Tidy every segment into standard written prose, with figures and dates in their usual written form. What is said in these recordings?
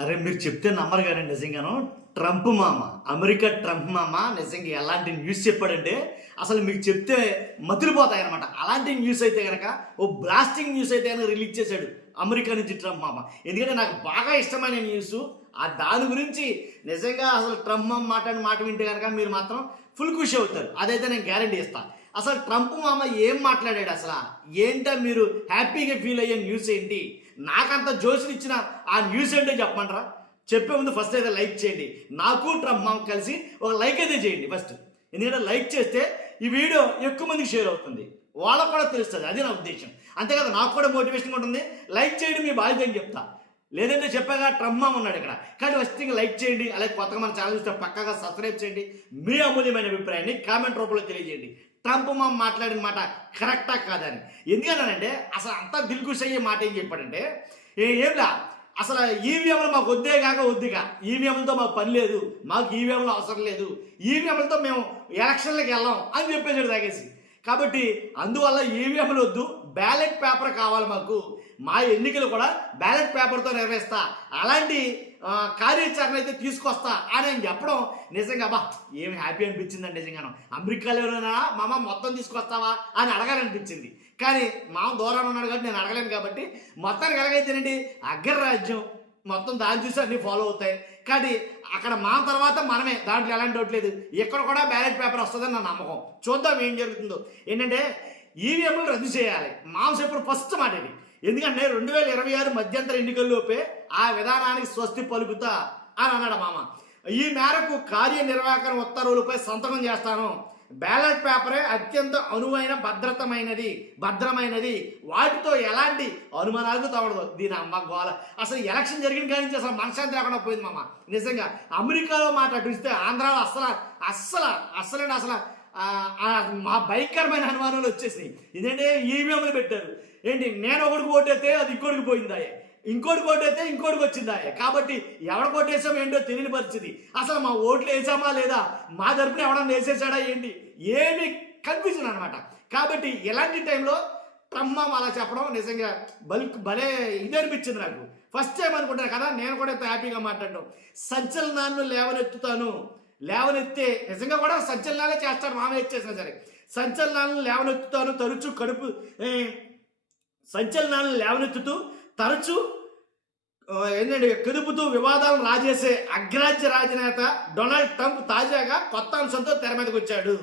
అరే మీరు చెప్తే నమ్మరు కానీ నిజంగాను ట్రంప్ మామ, అమెరికా ట్రంప్ మామ నిజంగా ఎలాంటి న్యూస్ చెప్పాడంటే అసలు మీకు చెప్తే మతులిపోతాయి అనమాట. అలాంటి న్యూస్ అయితే కనుక ఓ బ్లాస్టింగ్ న్యూస్ అయితే కనుక రిలీజ్ చేశాడు అమెరికా నుంచి ట్రంప్ మామ. ఎందుకంటే నాకు బాగా ఇష్టమైన న్యూస్ దాని గురించి. నిజంగా అసలు ట్రంప్ మామ మాట్లాడిన మాట వింటే కనుక మీరు మాత్రం ఫుల్ ఖుషి అవుతారు. అదైతే నేను గ్యారంటీ ఇస్తాను. అసలు ట్రంప్ మామ ఏం మాట్లాడాడు, అసలు ఏంటో మీరు హ్యాపీగా ఫీల్ అయ్యే న్యూస్ ఏంటి, నాకంత జోషులు ఇచ్చిన ఆ న్యూస్ ఏంటో చెప్పమంటారా? చెప్పే ముందు ఫస్ట్ అయితే లైక్ చేయండి. నాకు ట్రంప్ మామ కలిసి ఒక లైక్ అయితే చేయండి ఫస్ట్. ఎందుకంటే లైక్ చేస్తే ఈ వీడియో ఎక్కువ మందికి షేర్ అవుతుంది, వాళ్ళకు కూడా తెలుస్తుంది. అది నా ఉద్దేశం. అంతే కదా, నాకు కూడా మోటివేషన్గా ఉంటుంది. లైక్ చేయడం మీ బాధ్యత అని చెప్తా. లేదంటే చెప్పాక ట్రంప్ మామ ఉన్నాడు ఇక్కడ. కానీ ఫస్ట్ ఇంకా లైక్ చేయండి. అలాగే కొత్తగా మన ఛానల్ చూస్తే పక్కాగా సబ్స్క్రైబ్ చేయండి. మీ అమూల్యమైన అభిప్రాయాన్ని కామెంట్ రూపంలో తెలియజేయండి. ట్రంప్ మామ మాట్లాడిన మాట కరెక్టా కాదని. ఎందుకన్నానంటే అసలు అంతా దిల్కుష్ అయ్యే మాట ఏం చెప్పాడంటే, ఏంలా అసలు ఈవీఎంలు మాకు వద్దే కాక వద్దుగా, ఈవీఎంలతో మాకు పని లేదు, మాకు ఈవీఎంలు అవసరం లేదు, ఈవీఎంలతో మేము ఎలక్షన్లకు వెళ్ళాం అని చెప్పేసాడు తాగేసి. కాబట్టి అందువల్ల ఈవీఎంలు వద్దు, బ్యాలెట్ పేపర్ కావాలి మాకు, మా ఎన్నికలు కూడా బ్యాలెట్ పేపర్తో నిర్వహిస్తా, అలాంటి కార్యాచరణ అయితే తీసుకొస్తా అని ఆయన చెప్పడం నిజంగా బా ఏమి హ్యాపీ అనిపించిందండి. నిజంగాను అమెరికాలోనా మామ మొత్తం తీసుకొస్తావా అని అడగాలనిపించింది. కానీ మామ దూరాన్ని ఉన్నాడు కాబట్టి నేను అడగలేను. కాబట్టి మొత్తానికి ఎలాగైతేనండి అగ్రరాజ్యం మొత్తం దాన్ని చూసి అన్నీ ఫాలో అవుతాయి. కానీ అక్కడ మా తర్వాత మనమే, దాంట్లో ఎలాంటి డౌట్ లేదు. ఇక్కడ కూడా బ్యాలెట్ పేపర్ వస్తుందని నా నమ్మకం. చూద్దాం ఏం జరుగుతుందో. ఏంటంటే ఈవీఎంలు రద్దు చేయాలి మాంసం ఇప్పుడు ఫస్ట్ మాట ఇది. ఎందుకంటే 2026 మధ్యంతర ఎన్నికల్లోపే ఆ విధానానికి స్వస్తి పలుకుతా అని అన్నాడు మామ. ఈ మేరకు కార్యనిర్వాహక ఉత్తర్వులపై సంతకం చేస్తాను. బ్యాలెట్ పేపరే అత్యంత అనువైన భద్రమైనది, వాటితో ఎలాంటి అనుమానాలకు తవడదు. దీని అమ్మ గోల. అసలు ఎలక్షన్ జరిగిన కాడి నుంచి అసలు మనశ్శాంతి లేకుండా పోయింది మామ. నిజంగా అమెరికాలో మాట అటుస్తే ఆంధ్రాలో అస్సలు మా భయంకరమైన అనుమానాలు వచ్చేసినాయి. ఇదేంటే ఈవీఎంలు పెట్టారు ఏంటి, నేను ఒకడికి ఓటైతే అది ఇంకోటికి పోయిందా, ఇంకోటికి ఓటైతే ఇంకోటికి వచ్చిందా. కాబట్టి ఎవడ కొట్టేసాం ఏంటో తెలియని పరిస్థితి. అసలు మా ఓట్లు వేసామా లేదా, మా తరపున ఎవడన్నా వేసేసాడా ఏంటి, ఏమి కన్ఫ్యూజన్ అనమాట. కాబట్టి ఇలాంటి టైంలో ట్రంప్ అలా చెప్పడం నిజంగా భలే ఇది అనిపించింది నాకు. ఫస్ట్ టైం అనుకుంటాను కదా నేను కూడా ఇంత హ్యాపీగా మాట్లాడడం. సంచలనాన్ని లేవనెత్తే నిజంగా కూడా సంచలనాలే చేస్తాడు మామ. చేసినా సరే సంచలనాలను లేవనెత్తుతాను, తరచూ ఏంటంటే కదుపుతూ వివాదాలను రాజేసే అగ్రాజ్య రాజనేత డొనాల్డ్ ట్రంప్ తాజాగా కొత్త అంశంతో తెర మీదకి వచ్చాడు.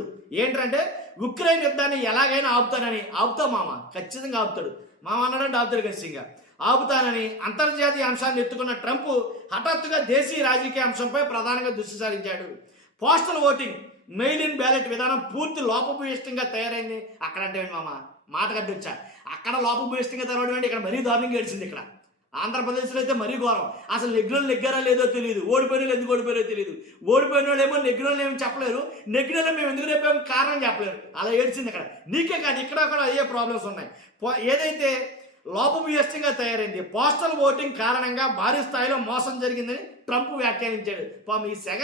ఏంటంటే ఉక్రెయిన్ యుద్ధాన్ని ఎలాగైనా ఆపుతా మామ, ఖచ్చితంగా ఆపుతాడు మామ అన్నాడంటే ఆపుతాడు ఖచ్చితంగా ఆపుతానని అంతర్జాతీయ అంశాన్ని ఎత్తుకున్న ట్రంప్ హఠాత్తుగా దేశీయ రాజకీయ అంశంపై ప్రధానంగా దృష్టి సారించాడు. Postal voting, mail in ballot విధానం పూర్తి లోపభూయిష్టంగా తయారైంది. అక్కడ అంటే మామ మాట కట్టొచ్చా, అక్కడ లోపభూయిష్టంగా తయారవడం ఇక్కడ మరీ దారుణంగా ఏడ్చింది. ఇక్కడ ఆంధ్రప్రదేశ్లో అయితే మరీ ఘోరం. అసలు నెగ్గారా లేదో తెలియదు, ఓడిపోయిన ఎందుకు ఓడిపోయారో తెలియదు, ఓడిపోయిన వాళ్ళు ఏమో నెగ్గిన ఏమో చెప్పలేరు, నెగ్గిన మేము ఎందుకు రేపేమో కారణం చెప్పలేరు. అలా ఏడ్చింది ఇక్కడ. నీకే కాదు ఇక్కడ కూడా అయ్యే ప్రాబ్లమ్స్ ఉన్నాయి. ఏదైతే లోపభూయిష్టంగా తయారైంది, పోస్టల్ ఓటింగ్ కారణంగా భారీ స్థాయిలో మోసం జరిగిందని ట్రంప్ వ్యాఖ్యానించాడు. పాపం ఈ సెగ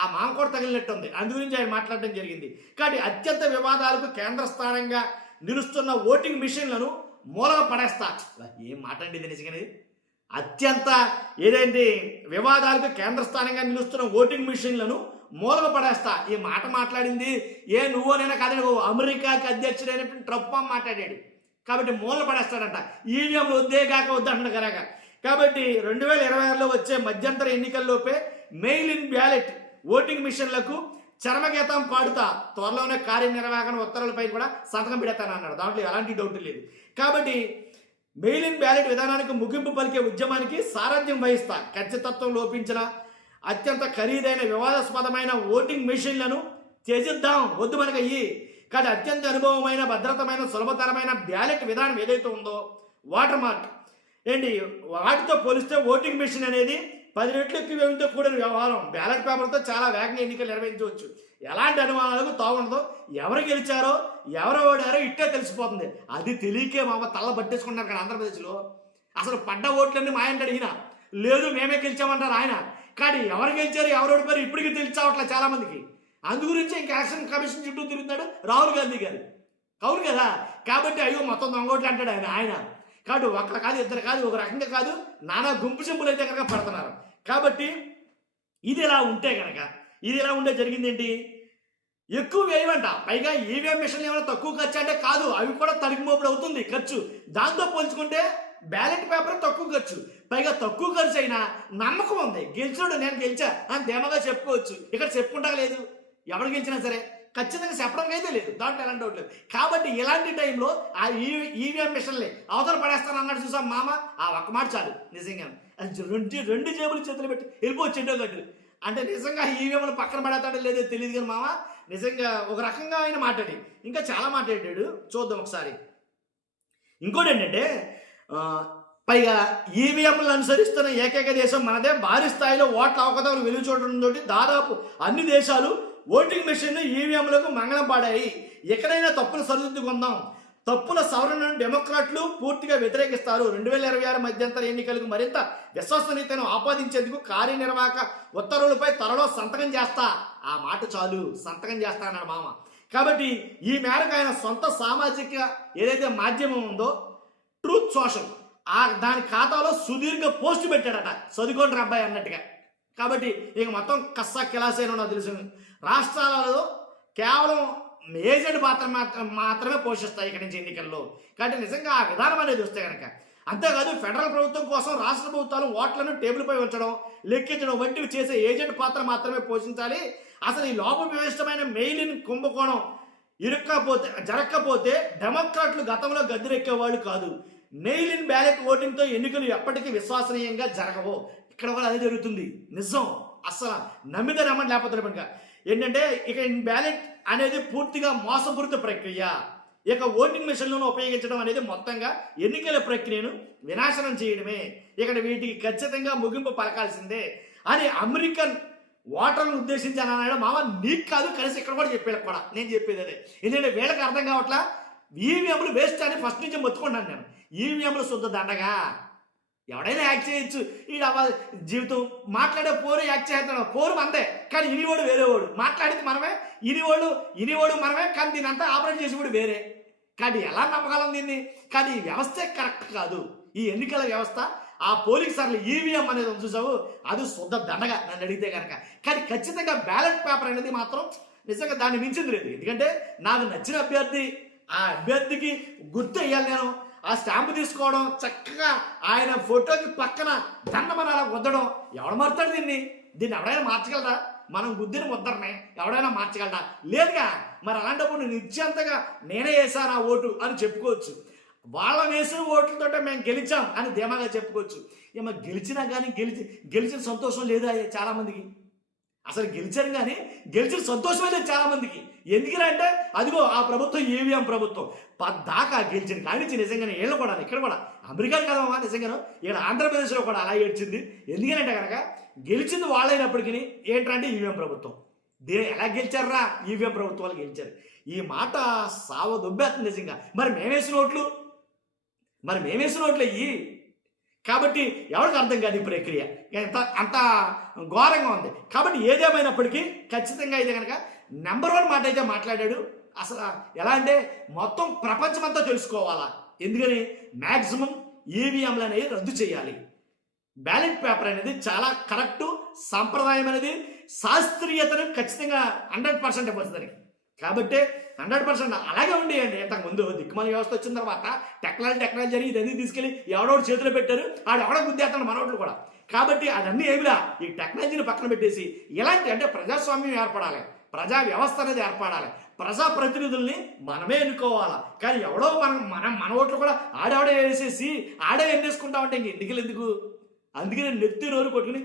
ఆ మాంకోట తగిలినట్టుంది. అందు గురించి ఆయన మాట్లాడడం జరిగింది. కాబట్టి అత్యంత వివాదాలకు కేంద్ర స్థానంగా నిలుస్తున్న ఓటింగ్ మిషన్లను మూలన పడేస్తా. ఏం మాట అండి ఇది నిజంగానే. అత్యంత ఏదైతే వివాదాలకు కేంద్ర స్థానంగా నిలుస్తున్న ఓటింగ్ మిషన్లను మూలన పడేస్తా. ఈ మాట మాట్లాడింది నువ్వోనైనా కాదని అమెరికాకి అధ్యక్షుడైనటువంటి ట్రంప్ మాట్లాడాడు. కాబట్టి మూలన పడేస్తాడంట. ఈవీఎంలు వద్దే కాక వద్దంట కనుక. కాబట్టి 2026లో వచ్చే మధ్యంతర ఎన్నికల్లోపే మెయిల్ ఇన్ బ్యాలెట్ ఓటింగ్ మిషన్లకు చరమగీతం పాడుతా, త్వరలోనే కార్యనిర్వాహక ఉత్తర్వులపై కూడా సంతకం పెడతానన్నాడు. దాంట్లో ఎలాంటి డౌట్ లేదు. కాబట్టి మెయిల్ ఇన్ బ్యాలెట్ విధానానికి ముగింపు పలికే ఉద్యమానికి సారథ్యం వహిస్తా. ఖచ్చితత్వం లోపించిన అత్యంత ఖరీదైన వివాదాస్పదమైన ఓటింగ్ మెషిన్లను త్యజిద్దాం, వద్దు మనకు అయ్యి. కానీ అత్యంత అనుభవమైన భద్రతమైన సులభతరమైన బ్యాలెట్ విధానం ఏదైతే ఉందో వాటర్ మార్క్ వాటితో పోలిస్తే ఓటింగ్ మెషిన్ అనేది 10 రెట్లు ఎక్కువ వ్యయంతో కూడిన వ్యవహారం. బ్యాలెట్ పేపర్తో చాలా వేగంగా ఎన్నికలు నిర్వహించవచ్చు. ఎలాంటి అనుమానాలకు తావుండదో, ఎవరు గెలిచారో ఎవరు ఓడారో ఇట్టే తెలిసిపోతుంది. అది తెలియకే మామ తల్ల పట్టేసుకుంటారు ఇక్కడ ఆంధ్రప్రదేశ్లో. అసలు పడ్డ ఓట్లన్నీ మా ఆయన అడిగినా లేదు మేమే గెలిచామంటారు ఆయన. కానీ ఎవరు గెలిచారు ఎవరు ఓడిపోయారు ఇప్పటికీ తెలిసావట్లే చాలా మందికి. అందు గురించి ఇంకా ఎలక్షన్ కమిషన్ చుట్టూ తిరుగుతున్నాడు రాహుల్ గాంధీ గారు. అవును కదా. కాబట్టి అయ్యో మొత్తం దొంగోట్లు అంటాడు ఆయన. కాబట్టి ఒకరు కాదు, ఇద్దరు కాదు, ఒక రకంగా కాదు, నానా గుంపు సింపులు అయితే కనుక పడుతున్నారు. కాబట్టి ఇది ఇలా ఉంటే కనుక ఇది ఇలా ఉండే జరిగింది ఏంటి, ఎక్కువ వేయమంట. పైగా ఈవీఎం మిషన్లు ఏమైనా తక్కువ ఖర్చు అంటే కాదు, అవి కూడా తడిగిమోపుడు అవుతుంది ఖర్చు. దాంతో పోల్చుకుంటే బ్యాలెట్ పేపర్ తక్కువ ఖర్చు, పైగా తక్కువ ఖర్చు అయినా నమ్మకం ఉంది. గెలిచినోడు నేను గెలిచా అని ధీమాగా చెప్పుకోవచ్చు. ఇక్కడ చెప్పుకుంటా లేదు, ఎవరు గెలిచినా సరే ఖచ్చితంగా చెప్పడం అయితే లేదు, దాంట్లో ఎలాంటి డౌట్ లేదు. కాబట్టి ఇలాంటి టైంలో ఆ ఈవీఎం మిషన్లే అవతల పడేస్తాను అన్నాడు చూసాం మామ, ఆ ఒక్క మాట చాలు నిజంగా. అది రెండు జేబులు చేతులు పెట్టి వెళ్ళిపోవచ్చు ఎండో గడ్డు. అంటే నిజంగా ఈవీఎంలు పక్కన పడతాడో లేదో తెలియదు కానీ మామ నిజంగా ఒక రకంగా ఆయన మాట్లాడి ఇంకా చాలా మాట్లాడాడు. చూద్దాం ఒకసారి. ఇంకోటి ఏంటంటే పైగా ఈవీఎంలను అనుసరిస్తున్న ఏకైక దేశం మనదే. భారీ స్థాయిలో ఓట్ల అవకతవకలు వెలుగు చూడడంతో దాదాపు అన్ని దేశాలు ఓటింగ్ మెషిన్లు ఈవీఎంలకు మంగళం పాడాయి. ఎక్కడైనా తప్పులు సరిదిద్దుకుందాం. తప్పుల సవరణను డెమోక్రాట్లు పూర్తిగా వ్యతిరేకిస్తారు. 2026 మధ్యంతర ఎన్నికలకు మరింత విశ్వసనీయతను ఆపాదించేందుకు కార్యనిర్వాహక ఉత్తర్వులపై త్వరలో సంతకం చేస్తా. ఆ మాట చాలు, సంతకం చేస్తా అన్నాడు మామ. కాబట్టి ఈ మేరకు ఆయన సొంత సామాజిక ఏదైతే మాధ్యమం ఉందో ట్రూత్ సోషల్, దాని ఖాతాలో సుదీర్ఘ పోస్ట్ పెట్టాడట, చదువుకోండి అబ్బాయి అన్నట్టుగా. కాబట్టి ఇక మొత్తం కస్సా కిలాసైన నాకు తెలుసు. రాష్ట్రాలలో కేవలం ఏజెంట్ పాత్ర మాత్రమే పోషిస్తాయి ఇక్కడి నుంచి ఎన్నికల్లో. కాబట్టి నిజంగా ఆ విధానం అనేది వస్తే కనుక. అంతేకాదు ఫెడరల్ ప్రభుత్వం కోసం రాష్ట్ర ప్రభుత్వాలు ఓట్లను టేబుల్పై ఉంచడం, లెక్కించడం వంటివి చేసే ఏజెంట్ పాత్ర మాత్రమే పోషించాలి. అసలు ఈ లోపభూయిష్టమైన మెయిల్ ఇన్ కుంభకోణం జరగకపోతే డెమోక్రాట్లు గతంలో గద్దెరెక్కేవాళ్ళు కాదు. మెయిల్ ఇన్ బ్యాలెట్ ఓటింగ్తో ఎన్నికలు ఎప్పటికీ విశ్వసనీయంగా జరగవు. ఇక్కడ కూడా అదే జరుగుతుంది. నిజం, అస్సలు నమ్మితే నమ్మండి లేకపోతే కనుక. ఏంటంటే ఇక ఇన్ బ్యాలెట్ అనేది పూర్తిగా మోసపూరిత ప్రక్రియ. ఇక ఓటింగ్ మిషన్లను ఉపయోగించడం అనేది మొత్తంగా ఎన్నికల ప్రక్రియను వినాశనం చేయడమే. ఇక్కడ వీటికి ఖచ్చితంగా ముగింపు పలకాల్సిందే అని అమెరికన్ ఓటర్లను ఉద్దేశించి అని అన్నాడు. మామ నీకు కాదు, కలిసి ఇక్కడ కూడా చెప్పేళ్ళకి కూడా నేను చెప్పేది అదే. ఎందుకంటే వీళ్ళకి అర్థం కావట్లా ఈవీఎంలు వేస్ట్ అని ఫస్ట్ నుంచి మొత్తుకుంటాను నేను. ఈవీఎంలు శుద్ధ దండగా, ఎవడైనా యాక్ట్ చేయొచ్చు. ఈ జీవితం మాట్లాడే పోరు యాక్ట్ చేస్తాడు, పోరు మనదే కానీ ఇనివాడు వేరేవాడు, మాట్లాడేది మనమే, ఇనివాడు మనమే, కానీ దీని అంతా ఆపరేట్ చేసేవాడు వేరే. కానీ ఎలా నమ్మగలం దీన్ని? కానీ ఈ వ్యవస్థే కరెక్ట్ కాదు. ఈ ఎన్నికల వ్యవస్థ, ఆ పోలింగ్ సార్లు ఈవీఎం అనేది చూసావు, అది శుద్ధ దండగా నన్ను అడిగితే కనుక. కానీ ఖచ్చితంగా బ్యాలెట్ పేపర్ అనేది మాత్రం నిజంగా దాన్ని మించింది లేదు. ఎందుకంటే నాకు నచ్చిన అభ్యర్థి, ఆ అభ్యర్థికి గుర్తు వేయాలి నేను. ఆ స్టాంపు తీసుకోవడం, చక్కగా ఆయన ఫోటోకి పక్కన దండమనాల వద్దడం, ఎవడు మారుతాడు దీన్ని ఎవడైనా మార్చగలరా? మనం గుద్దిన ముద్దరనే ఎవడైనా మార్చగలరా? లేదుగా. మరి అలాంటప్పుడు నేను ఇచ్చేంతగా నేనే వేసాను ఆ ఓటు అని చెప్పుకోవచ్చు. వాళ్ళ వేసిన ఓట్లతో మేము గెలిచాం అని ధీమాగా చెప్పుకోవచ్చు. ఏమో గెలిచినా కానీ గెలిచిన సంతోషం లేదా చాలామందికి? అసలు గెలిచారు కానీ గెలిచిన సంతోషమే లేదు చాలామందికి. ఎందుకంటే అదిగో ఆ ప్రభుత్వం ఈవీఎం ప్రభుత్వం పద్దాకా గెలిచిన కానించి నిజంగానే ఏళ్ళు కూడా ఇక్కడ కూడా అమెరికా కదమ్మా నిజంగాను ఇక్కడ ఆంధ్రప్రదేశ్లో కూడా అలా ఏడ్చింది. ఎందుకంటే కనుక గెలిచింది వాళ్ళైనప్పటికీ ఏంటంటే ఈవీఎం ప్రభుత్వం. ఎలా గెలిచారా? ఈవీఎం ప్రభుత్వాలు గెలిచారు. ఈ మాట సావ దొబ్బేస్తుంది నిజంగా. మరి మేమేసిన ఓట్లు అయ్యి. కాబట్టి ఎవరికి అర్థం కాదు ఈ ప్రక్రియ, అంత ఘోరంగా ఉంది. కాబట్టి ఏదేమైనప్పటికీ ఖచ్చితంగా అయితే కనుక నెంబర్ 1 మాట అయితే మాట్లాడాడు. అసలు ఎలా అంటే మొత్తం ప్రపంచమంతా తెలుసుకోవాలా. ఎందుకని మ్యాక్సిమం ఈవీఎంలు అనేవి రద్దు చేయాలి. బ్యాలెట్ పేపర్ అనేది చాలా కరెక్టు, సాంప్రదాయం అనేది శాస్త్రీయతను ఖచ్చితంగా 100% ఇవ్వచ్చు దానికి. కాబట్టి 100% అలాగే ఉండేయండి. ఇంతకుముందు దిక్కుమాల వ్యవస్థ వచ్చిన తర్వాత టెక్నాలజీ జరిగి ఇదన్నీ తీసుకెళ్ళి ఎవడోడు చేతిలో పెట్టారు, ఎవడో గుద్దేస్తాడు మనోళ్ళు కూడా. కాబట్టి అదన్నీ ఏమిలా ఈ టెక్నాలజీని పక్కన పెట్టేసి ఇలాంటి అంటే ప్రజాస్వామ్యం ఏర్పడాలి, ప్రజా వ్యవస్థ అనేది ఏర్పడాలి, ప్రజాప్రతినిధుల్ని మనమే ఎన్నుకోవాలా. కానీ ఎవడో మన ఓట్లు కూడా ఆడేవాడే వేసేసి ఆడే ఎన్నేసుకుంటామంటే ఇంక ఎన్నికలు ఎందుకు? అందుకే నేను నెత్తి నోరు కొట్టుకుని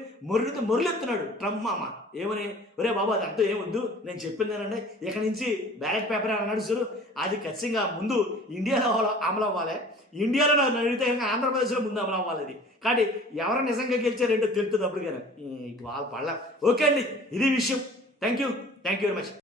మొరులెత్తున్నాడు ట్రంప్ మామ. ఏమని? ఒరే బాబు అదంతా ఏమొద్దు, నేను చెప్పిందేనండి, ఇక నుంచి బ్యాలెట్ పేపర్ అన్నాడు చూడు, అది ఖచ్చితంగా ముందు ఇండియాలో అమలు అవ్వాలి. ఇండియాలో నన్ను అడిగితే కనుక ఆంధ్రప్రదేశ్లో ముందు అమలు అవ్వాలి అది. కాబట్టి ఎవరు నిజంగా గెలిచారేంటో తెలుస్తుంది అప్పుడు కానీ వాళ్ళ పళ్ళ. ఓకే అండి, ఇది విషయం. Thank you very much.